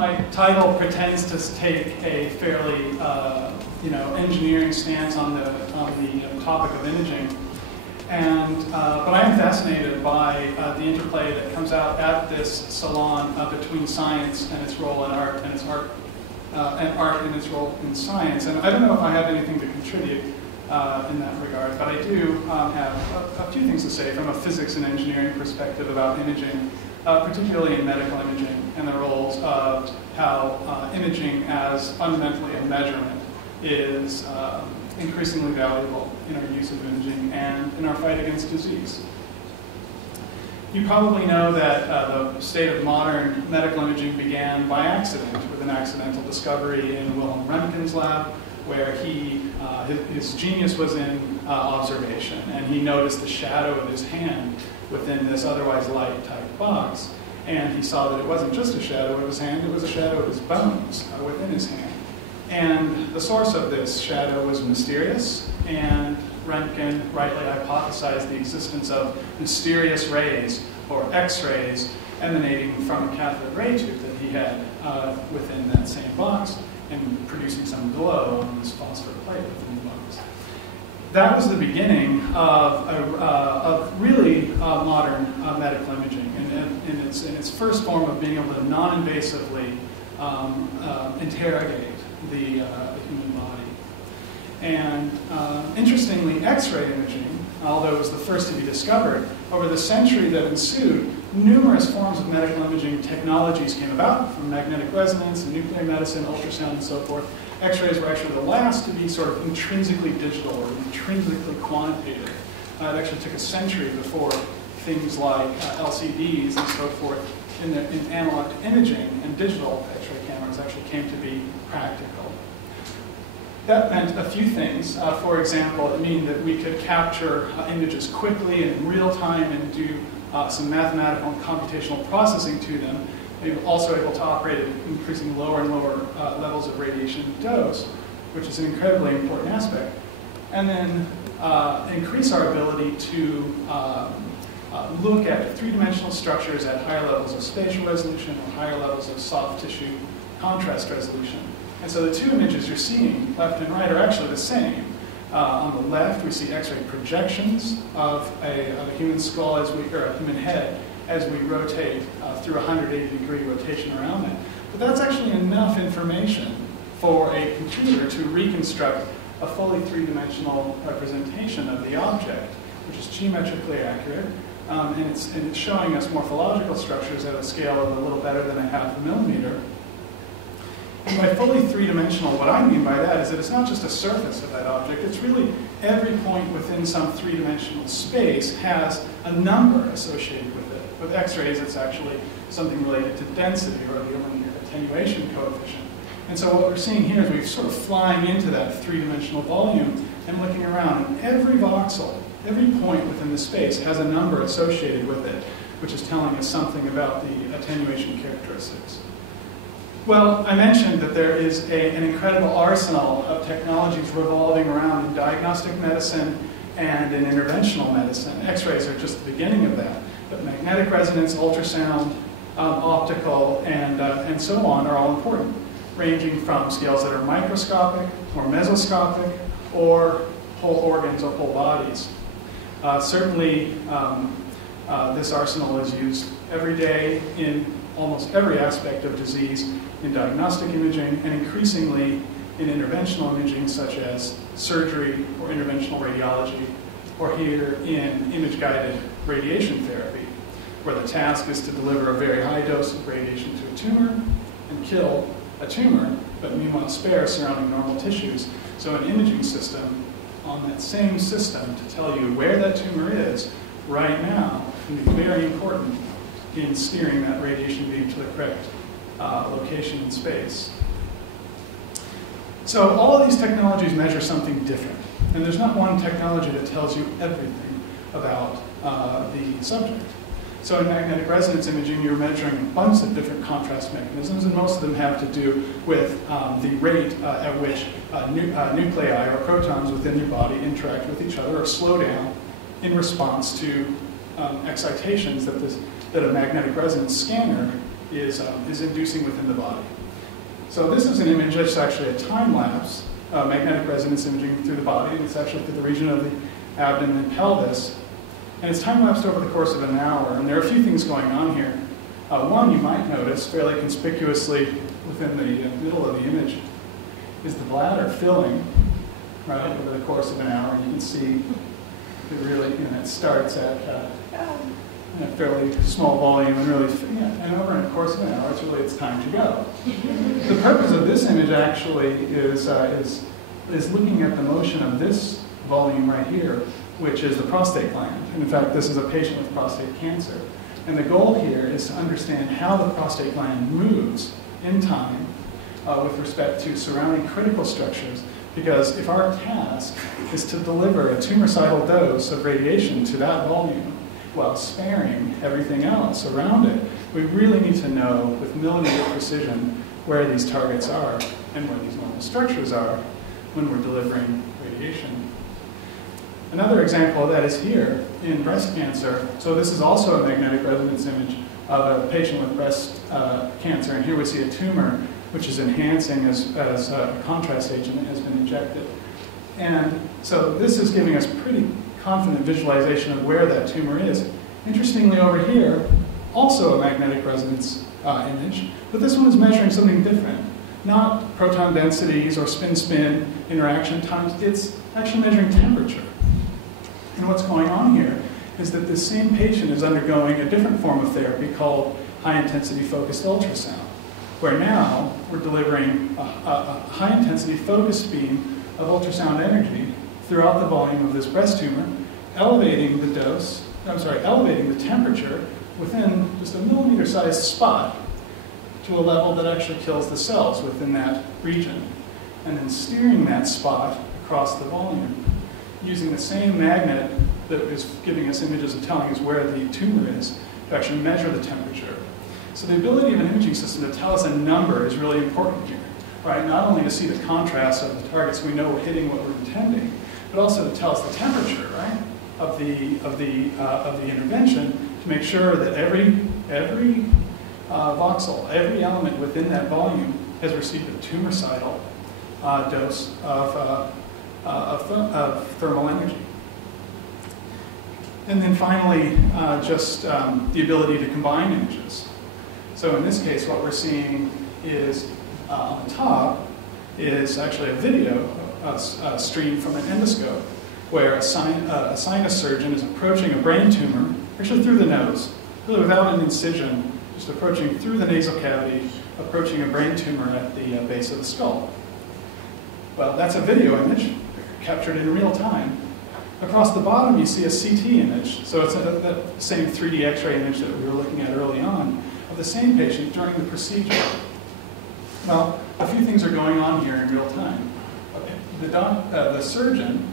my title pretends to take a fairly engineering stance on the topic of imaging, but I am fascinated by the interplay that comes out at this salon between science and its role in art, and art and its role in science. And I don't know if I have anything to contribute in that regard, but I do have a few things to say from a physics and engineering perspective about imaging, particularly in medical imaging, and the roles of how imaging as fundamentally a measurement is increasingly valuable in our use of imaging and in our fight against disease. You probably know that the state of modern medical imaging began by accident, with an accidental discovery in Wilhelm Röntgen's lab, where his genius was in observation, and he noticed the shadow of his hand within this otherwise light-type box. And he saw that it wasn't just a shadow of his hand, it was a shadow of his bones within his hand. And the source of this shadow was mysterious, and Röntgen rightly hypothesized the existence of mysterious rays, or X-rays, emanating from a cathode ray tube that he had within that same box, and producing some glow on this phosphor plate within the box. That was the beginning of really modern medical imaging, in its first form of being able to non-invasively interrogate the human body. And interestingly, X-ray imaging, although it was the first to be discovered, over the century that ensued, numerous forms of medical imaging technologies came about, from magnetic resonance and nuclear medicine, ultrasound, and so forth. X-rays were actually the last to be sort of intrinsically digital or intrinsically quantitative. It actually took a century before things like LCDs and so forth in analog imaging and digital X-ray cameras actually came to be practical. That meant a few things. For example, it meant that we could capture images quickly and in real time and do some mathematical and computational processing to them. They were also able to operate at increasing lower and lower levels of radiation dose, which is an incredibly important aspect. And then increase our ability to look at three-dimensional structures at higher levels of spatial resolution or higher levels of soft tissue contrast resolution. And so the two images you're seeing, left and right, are actually the same. On the left, we see X-ray projections of a human skull or a human head as we rotate through a 180-degree rotation around it. But that's actually enough information for a computer to reconstruct a fully three-dimensional representation of the object, which is geometrically accurate, and it's showing us morphological structures at a scale of a little better than 0.5 millimeter. And by fully three-dimensional, what I mean by that is that it's not just a surface of that object, it's really every point within some three-dimensional space has a number associated with it. With X-rays, it's actually something related to density, or the linear attenuation coefficient. And so what we're seeing here is we're sort of flying into that three-dimensional volume and looking around, and every voxel, every point within the space has a number associated with it, which is telling us something about the attenuation characteristics. Well, I mentioned that there is an incredible arsenal of technologies revolving around in diagnostic medicine and in interventional medicine. X-rays are just the beginning of that. But magnetic resonance, ultrasound, optical, and so on are all important, ranging from scales that are microscopic or mesoscopic or whole organs or whole bodies. Certainly, this arsenal is used every day in almost every aspect of disease, in diagnostic imaging, and increasingly in interventional imaging such as surgery or interventional radiology, or here in image-guided radiation therapy, where the task is to deliver a very high dose of radiation to a tumor and kill a tumor, but meanwhile spare surrounding normal tissues. So an imaging system on that same system to tell you where that tumor is right now can be very important in steering that radiation beam to the correct location in space. So all of these technologies measure something different. And there's not one technology that tells you everything about the subject. So in magnetic resonance imaging, you're measuring a bunch of different contrast mechanisms, and most of them have to do with the rate at which nuclei or protons within your body interact with each other or slow down in response to excitations that a magnetic resonance scanner is inducing within the body. So this is an image that's actually a time-lapse magnetic resonance imaging through the body. It's actually through the region of the abdomen and pelvis. And it's time-lapsed over the course of an hour. And there are a few things going on here. One you might notice fairly conspicuously within the middle of the image is the bladder filling right over the course of an hour. And you can see it really, it starts at a fairly small volume and really, and over in the course of an hour, it's time to go. The purpose of this image actually is looking at the motion of this volume right here, which is the prostate gland. And in fact, this is a patient with prostate cancer. And the goal here is to understand how the prostate gland moves in time with respect to surrounding critical structures. Because if our task is to deliver a tumoricidal dose of radiation to that volume while sparing everything else around it, we really need to know with millimeter precision where these targets are and where these normal structures are when we're delivering radiation. Another example of that is here in breast cancer. So this is also a magnetic resonance image of a patient with breast cancer, and here we see a tumor which is enhancing as a contrast agent has been injected. And so this is giving us pretty confident visualization of where that tumor is. Interestingly, over here, also a magnetic resonance image, but this one is measuring something different. Not proton densities or spin-spin interaction times, it's actually measuring temperature. And what's going on here is that this same patient is undergoing a different form of therapy called high-intensity focused ultrasound, where now we're delivering a high-intensity focused beam of ultrasound energy throughout the volume of this breast tumor, elevating the temperature within just a millimeter-sized spot to a level that actually kills the cells within that region, and then steering that spot across the volume using the same magnet that is giving us images and telling us where the tumor is to actually measure the temperature. So the ability of an imaging system to tell us a number is really important here, right? Not only to see the contrast of the targets, we know we're hitting what we're intending, but also to tell us the temperature, right, of the intervention to make sure that every voxel, every element within that volume has received a tumoricidal dose of thermal energy. And then finally, just the ability to combine images. So in this case, what we're seeing is on the top is actually a video stream from an endoscope where a sinus surgeon is approaching a brain tumor, actually through the nose, really without an incision, just approaching through the nasal cavity, approaching a brain tumor at the base of the skull. Well, that's a video image captured in real time. Across the bottom, you see a CT image. So it's that same 3D X-ray image that we were looking at early on of the same patient during the procedure. Well, a few things are going on here in real time. The surgeon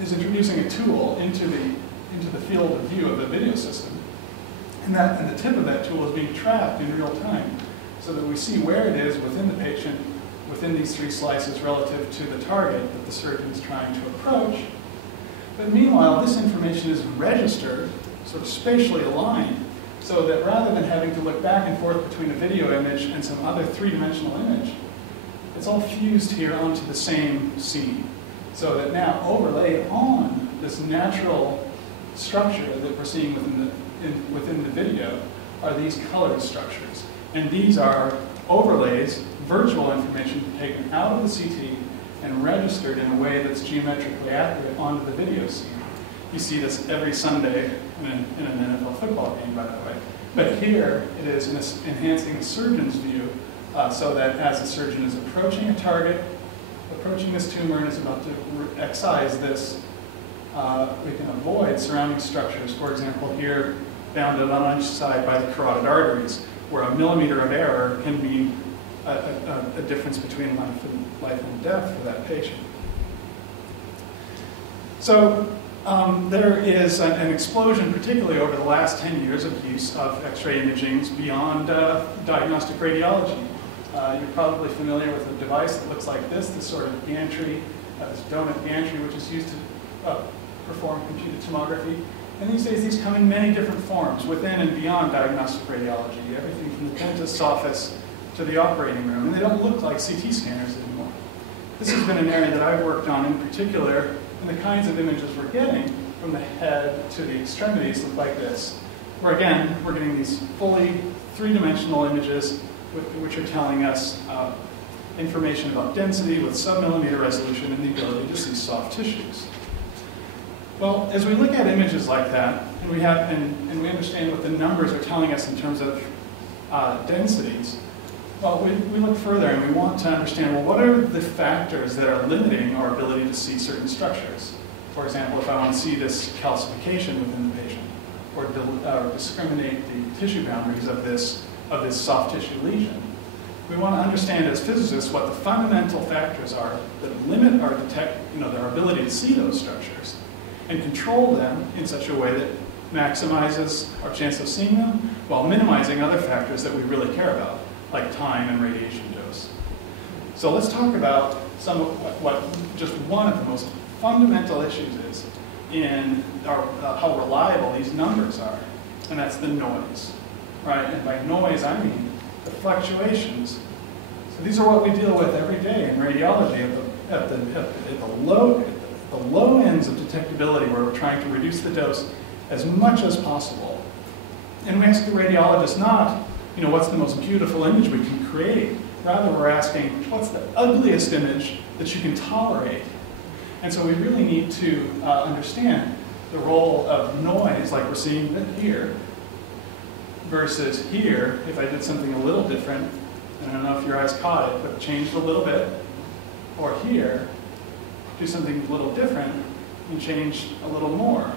is introducing a tool into the field of view of the video system. And the tip of that tool is being tracked in real time so that we see where it is within the patient, within these three slices relative to the target that the surgeon is trying to approach. But meanwhile, this information is registered, sort of spatially aligned, so that rather than having to look back and forth between a video image and some other three-dimensional image, it's all fused here onto the same scene. So that now overlaid on this natural structure that we're seeing within the video are these colored structures. And these are overlays, virtual information taken out of the CT and registered in a way that's geometrically accurate onto the video scene. You see this every Sunday in an NFL football game, by the way. But here it is enhancing the surgeon's view so that as the surgeon is approaching a target, approaching this tumor and is about to excise this, we can avoid surrounding structures. For example, here bounded on each side by the carotid arteries, where a millimeter of error can mean a difference between life and death for that patient. So there is an explosion, particularly over the last 10 years, of use of X-ray imaging beyond diagnostic radiology. You're probably familiar with a device that looks like this sort of gantry, this donut gantry, which is used to perform computed tomography. And these days, these come in many different forms, within and beyond diagnostic radiology, everything from the dentist's office to the operating room, and they don't look like CT scanners anymore. This has been an area that I've worked on in particular, and the kinds of images we're getting from the head to the extremities look like this, where again, we're getting these fully three-dimensional images which are telling us information about density with sub-millimeter resolution and the ability to see soft tissues. Well, as we look at images like that, and we understand what the numbers are telling us in terms of densities, well, we look further and we want to understand, well, what are the factors that are limiting our ability to see certain structures? For example, if I want to see this calcification within the patient, or discriminate the tissue boundaries of this soft tissue lesion, we want to understand as physicists what the fundamental factors are that limit our our ability to see those structures, and control them in such a way that maximizes our chance of seeing them while minimizing other factors that we really care about, like time and radiation dose. So let's talk about some of what just one of the most fundamental issues is in how reliable these numbers are, and that's the noise, right? And by noise, I mean the fluctuations. So these are what we deal with every day in radiology at the low ends of detectability, where we're trying to reduce the dose as much as possible. And we ask the radiologist not, what's the most beautiful image we can create? Rather, we're asking, what's the ugliest image that you can tolerate? And so we really need to understand the role of noise, like we're seeing here, versus here, if I did something a little different, and I don't know if your eyes caught it, but changed a little bit, or here, do something a little different and change a little more.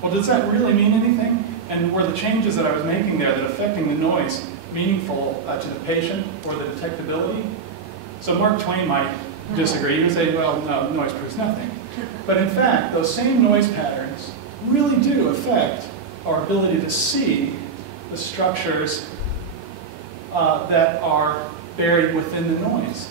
Well, does that really mean anything? And were the changes that I was making there that affecting the noise meaningful to the patient or the detectability? So Mark Twain might disagree. He would say, well, no, noise proves nothing. But in fact, those same noise patterns really do affect our ability to see the structures that are buried within the noise.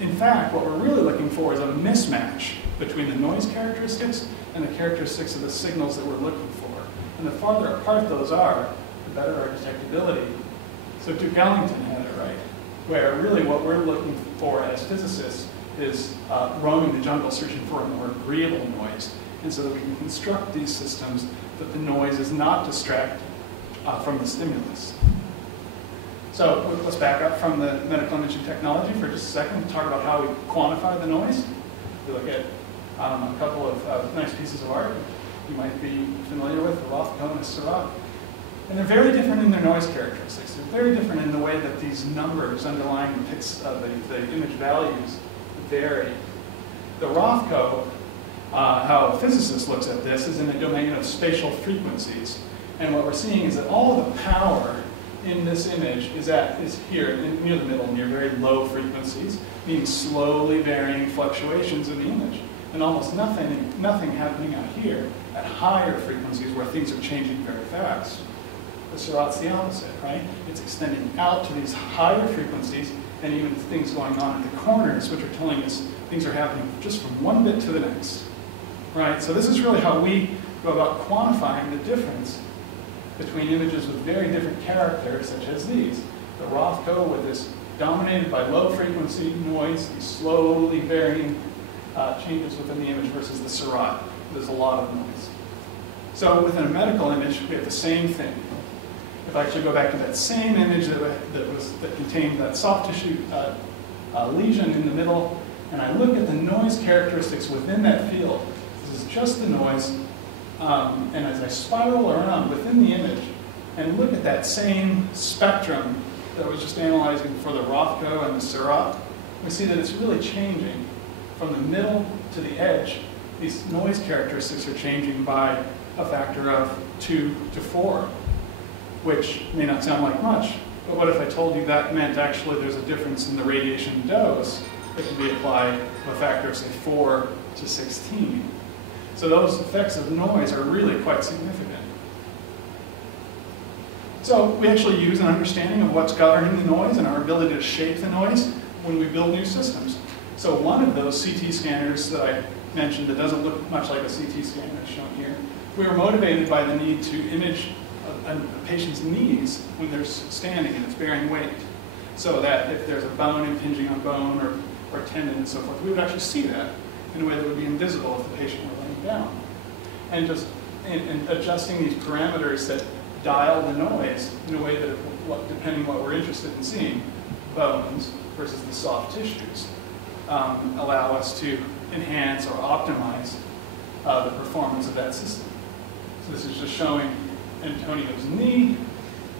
In fact, what we're really looking for is a mismatch between the noise characteristics and the characteristics of the signals that we're looking for. And the farther apart those are, the better our detectability. So Duke Ellington had it right, where really what we're looking for as physicists is roaming the jungle searching for a more agreeable noise, and so that we can construct these systems that the noise is not distracted from the stimulus. So let's back up from the medical imaging technology for just a second and talk about how we quantify the noise. We look at a couple of nice pieces of art you might be familiar with, the Rothko and the Seurat. And they're very different in their noise characteristics. They're very different in the way that these numbers underlying the image values vary. The Rothko, how a physicist looks at this, is in the domain of spatial frequencies. And what we're seeing is that all of the power in this image is here, near the middle, near very low frequencies, meaning slowly varying fluctuations in the image. And almost nothing happening out here at higher frequencies where things are changing very fast. The Seurat's the opposite, right? It's extending out to these higher frequencies, and even things going on at the corners, which are telling us things are happening just from one bit to the next, right? So this is really how we go about quantifying the difference between images with very different characters, such as these. The Rothko, with this dominated by low frequency noise, these slowly varying changes within the image, versus the Seurat. There's a lot of noise. So within a medical image, we have the same thing. If I actually go back to that same image that contained that soft tissue lesion in the middle, and I look at the noise characteristics within that field, this is just the noise, and as I spiral around within the image and look at that same spectrum that I was just analyzing for the Rothko and the Seurat, we see that it's really changing from the middle to the edge. These noise characteristics are changing by a factor of 2 to 4, which may not sound like much, but what if I told you that meant actually there's a difference in the radiation dose that can be applied to a factor of, say, 4 to 16. So those effects of noise are really quite significant. So we actually use an understanding of what's governing the noise and our ability to shape the noise when we build new systems. So one of those CT scanners that I mentioned that doesn't look much like a CT scanner shown here we were motivated by the need to image a patient's knees when they're standing and it's bearing weight, so that if there's a bone impinging on bone or tendon and so forth, we would actually see that in a way that would be invisible if the patient were laying down. And just in adjusting these parameters that dial the noise in a way that, depending on what we're interested in seeing, bones versus the soft tissues, allow us to enhance or optimize the performance of that system. So this is just showing Antonio's knee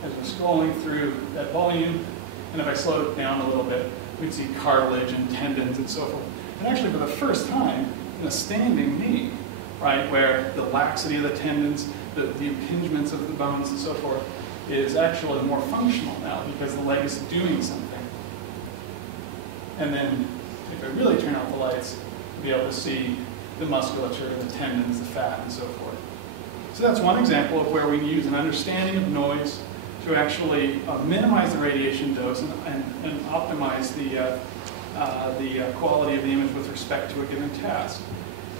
as we're scrolling through that volume. And if I slow it down a little bit, we'd see cartilage and tendons and so forth. And actually, for the first time, in a standing knee, right, where the laxity of the tendons, the impingements of the bones and so forth, is actually more functional now because the leg is doing something. And then, if I really turn out the lights, you'll be able to see the musculature, the tendons, the fat, and so forth. So that's one example of where we use an understanding of noise to actually minimize the radiation dose and optimize the quality of the image with respect to a given task.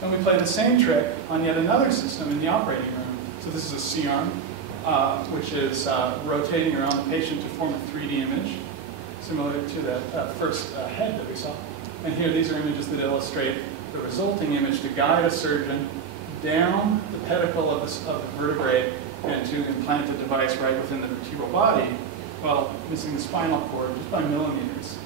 And we play the same trick on yet another system in the operating room. So this is a C-arm, which is rotating around the patient to form a 3D image, similar to that first head that we saw. And here, these are images that illustrate the resulting image to guide a surgeon down the pedicle of the vertebrae and to implant a device right within the vertebral body while missing the spinal cord just by millimeters.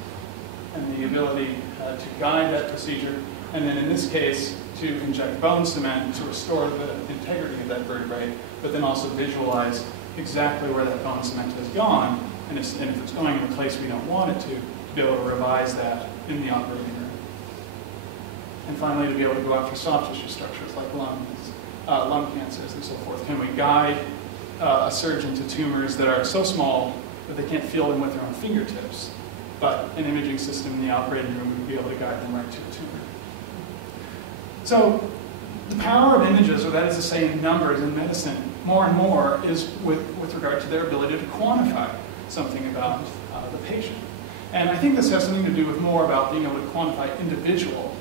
And the ability to guide that procedure, and then in this case, to inject bone cement to restore the integrity of that vertebrae, but then also visualize exactly where that bone cement has gone, and if it's going in a place we don't want it to be able to revise that in the operating room. And finally, to be able to go after soft tissue structures like lung cancers and so forth. Can we guide a surgeon to tumors that are so small that they can't feel them with their own fingertips, but an imaging system in the operating room would be able to guide them right to the tumor. So the power of images, or that is to say numbers in medicine, more and more is with regard to their ability to quantify something about the patient. And I think this has something to do with more about being able to quantify individual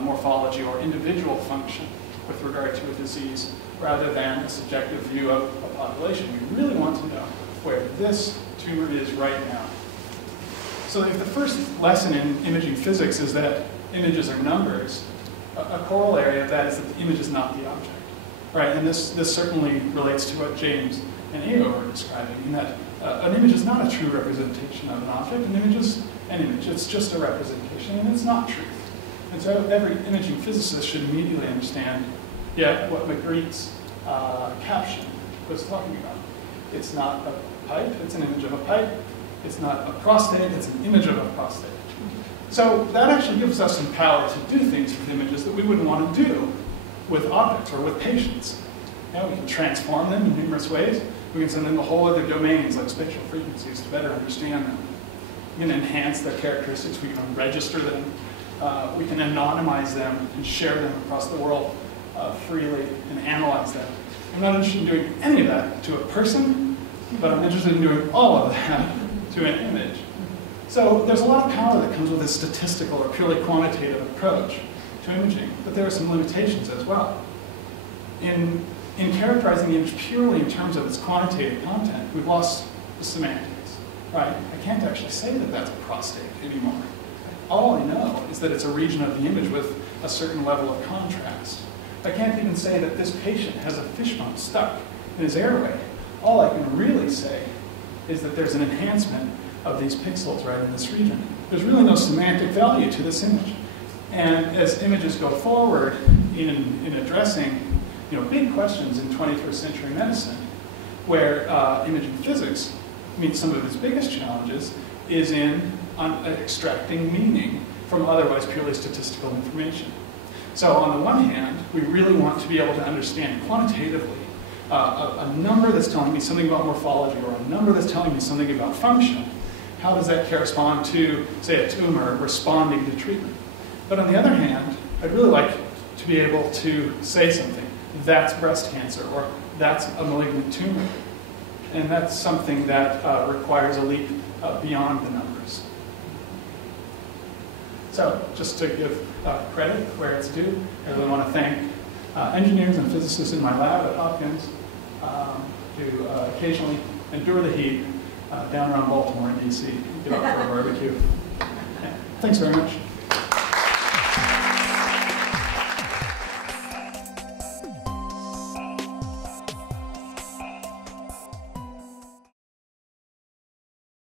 morphology or individual function with regard to a disease, rather than a subjective view of a population. We really want to know where this tumor is right now. So if the first lesson in imaging physics is that images are numbers, a corollary of that is that the image is not the object, right? And this certainly relates to what James and Eo were describing, in that an image is not a true representation of an object. An image is an image. It's just a representation, and it's not truth. And so every imaging physicist should immediately understand, what Magritte's caption was talking about. It's not a pipe, it's an image of a pipe. It's not a prostate, it's an image of a prostate. So that actually gives us some power to do things with images that we wouldn't want to do with objects or with patients. We can transform them in numerous ways. We can send them to whole other domains like spatial frequencies to better understand them. We can enhance their characteristics. We can register them. We can anonymize them and share them across the world freely and analyze them. I'm not interested in doing any of that to a person, but I'm interested in doing all of that to an image. So there's a lot of power that comes with a statistical or purely quantitative approach to imaging, but there are some limitations as well. In characterizing the image purely in terms of its quantitative content, we've lost the semantics, right? I can't actually say that that's a prostate anymore. All I know is that it's a region of the image with a certain level of contrast. I can't even say that this patient has a fishbone stuck in his airway. All I can really say is that there's an enhancement of these pixels right in this region. There's really no semantic value to this image. And as images go forward in addressing big questions in 21st century medicine, where imaging physics meets some of its biggest challenges, is in extracting meaning from otherwise purely statistical information. So on the one hand, we really want to be able to understand quantitatively a number that's telling me something about morphology or a number that's telling me something about function. How does that correspond to, say, a tumor responding to treatment? But on the other hand, I'd really like to be able to say something. That's breast cancer, or that's a malignant tumor. And that's something that requires a leap beyond the numbers. So just to give credit where it's due, I really want to thank engineers and physicists in my lab at Hopkins to occasionally endure the heat down around Baltimore and DC, get out for a barbecue. Thanks very much.